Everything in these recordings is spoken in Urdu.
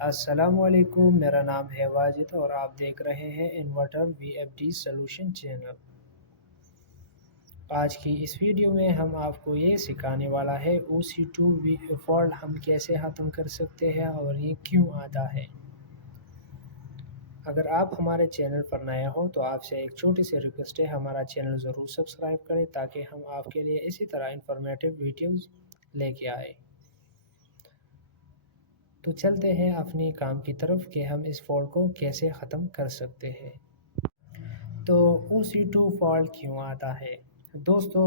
السلام علیکم، میرا نام ہے واجد اور آپ دیکھ رہے ہیں انورٹر وی ایف ڈی سلوشن چینل۔ آج کی اس ویڈیو میں ہم آپ کو یہ سکھانے والا ہے او سی ٹو فالٹ ہم کیسے ختم کر سکتے ہیں اور یہ کیوں آتا ہے۔ اگر آپ ہمارے چینل پر نئے ہوں تو آپ سے ایک چھوٹی سی ریکویسٹ ہے، ہمارا چینل ضرور سبسکرائب کریں تاکہ ہم آپ کے لیے اسی طرح انفارمیٹیو ویڈیوز لے کے آئے۔ تو چلتے ہیں اپنی کام کی طرف کہ ہم اس فالٹ کو کیسے ختم کر سکتے ہیں۔ تو او سی ٹو فالٹ کیوں آتا ہے؟ دوستو،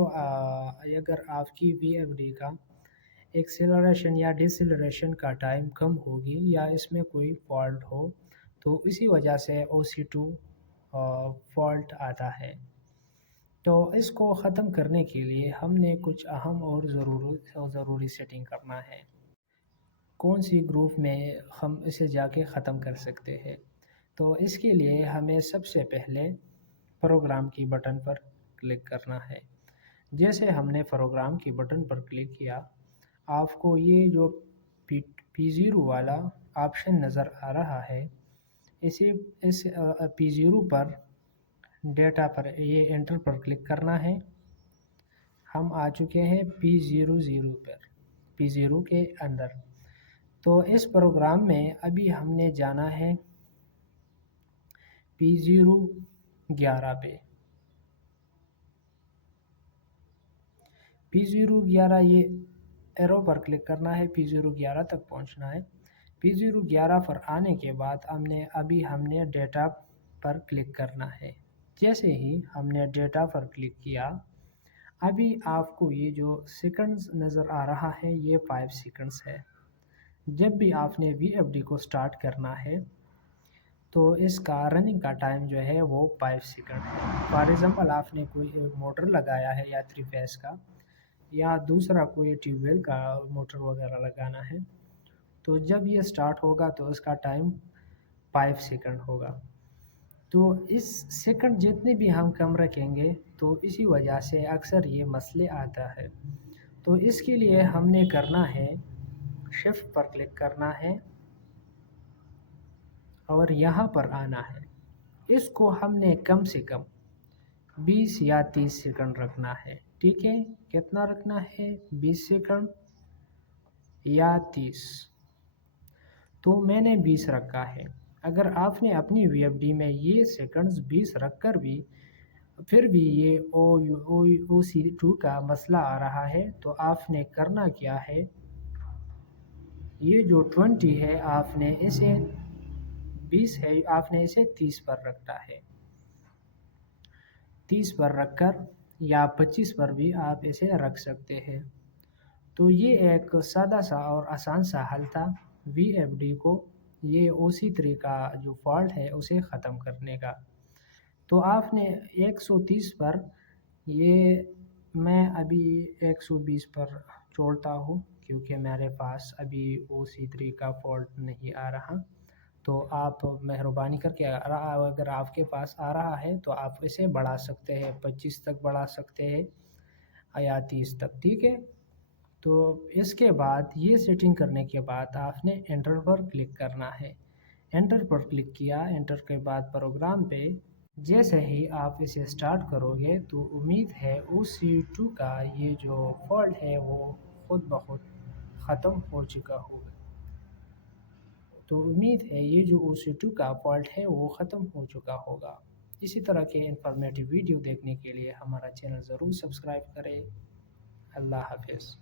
اگر آپ کی وی ایف ڈی کا ایکسیلریشن یا ڈیسیلریشن کا ٹائم کم ہوگی یا اس میں کوئی فالٹ ہو تو اسی وجہ سے او سی ٹو فالٹ آتا ہے۔ تو اس کو ختم کرنے کے لیے ہم نے کچھ اہم اور ضروری سیٹنگ کرنا ہے۔ کون سی گروپ میں ہم اسے جا کے ختم کر سکتے ہیں؟ تو اس کے لیے ہمیں سب سے پہلے پروگرام کی بٹن پر کلک کرنا ہے۔ جیسے ہم نے پروگرام کی بٹن پر کلک کیا، آپ کو یہ جو پی زیرو والا آپشن نظر آ رہا ہے، اس پی زیرو پر ڈیٹا پر یہ انٹر پر کلک کرنا ہے۔ ہم آ چکے ہیں پی زیرو پر، پی زیرو کے اندر۔ تو اس پروگرام میں ابھی ہم نے جانا ہے P011 پہ۔ P011 یہ ایرو پر کلک کرنا ہے، P011 تک پہنچنا ہے۔ P011 پر آنے کے بعد ہم نے ڈیٹا پر کلک کرنا ہے۔ جیسے ہی ہم نے ڈیٹا پر کلک کیا، ابھی آپ کو یہ جو سیکنڈز نظر آ رہا ہے یہ 5 سیکنڈز ہے۔ جب بھی آپ نے وی ایف ڈی کو سٹارٹ کرنا ہے تو اس کا رننگ کا ٹائم جو ہے وہ 5 سیکنڈ ہے۔ فار ایگزامپل آپ نے کوئی موٹر لگایا ہے یا 3 فیز کا یا دوسرا کوئی ٹیوب ویل کا موٹر وغیرہ لگانا ہے، تو جب یہ سٹارٹ ہوگا تو اس کا ٹائم 5 سیکنڈ ہوگا۔ تو اس سیکنڈ جتنے بھی ہم کم رکھیں گے تو اسی وجہ سے اکثر یہ مسئلے آتا ہے۔ تو اس کے لیے ہم نے کرنا ہے، شفٹ پر کلک کرنا ہے اور یہاں پر آنا ہے۔ اس کو ہم نے کم سے کم 20 یا 30 سیکنڈ رکھنا ہے۔ ٹھیک ہے، کتنا رکھنا ہے؟ 20 سیکنڈ یا 30۔ تو میں نے 20 رکھا ہے۔ اگر آپ نے اپنی وی ایف ڈی میں یہ سیکنڈز 20 رکھ کر بھی پھر بھی یہ او سی ٹو کا مسئلہ آ رہا ہے تو آپ نے کرنا کیا ہے، یہ جو 20 ہے آپ نے اسے 20 ہے آپ نے اسے 30 پر رکھنا ہے۔ 30 پر رکھ کر یا 25 پر بھی آپ اسے رکھ سکتے ہیں۔ تو یہ ایک سادہ سا اور آسان سا حل تھا وی ایف ڈی کو یہ او سی 3 کا جو فالٹ ہے اسے ختم کرنے کا۔ تو آپ نے 130 پر، یہ میں ابھی 120 پر چھوڑتا ہوں کیونکہ میرے پاس ابھی او سی 3 کا فالٹ نہیں آ رہا۔ تو آپ مہربانی کر کے اگر آپ کے پاس آ رہا ہے تو آپ اسے بڑھا سکتے ہیں، 25 تک بڑھا سکتے ہیں یا 30 تک۔ ٹھیک ہے، تو اس کے بعد یہ سیٹنگ کرنے کے بعد آپ نے انٹر پر کلک کرنا ہے۔ انٹر پر کلک کیا، انٹر کے بعد پروگرام پہ جیسے ہی آپ اسے سٹارٹ کرو گے تو امید ہے او سی ٹو کا یہ جو فالٹ ہے وہ خود بخود ختم ہو چکا ہوگا۔ تو امید ہے یہ جو او سی ٹو کا فالٹ ہے وہ ختم ہو چکا ہوگا۔ اسی طرح کے انفارمیٹیو ویڈیو دیکھنے کے لیے ہمارا چینل ضرور سبسکرائب کریں۔ اللہ حافظ۔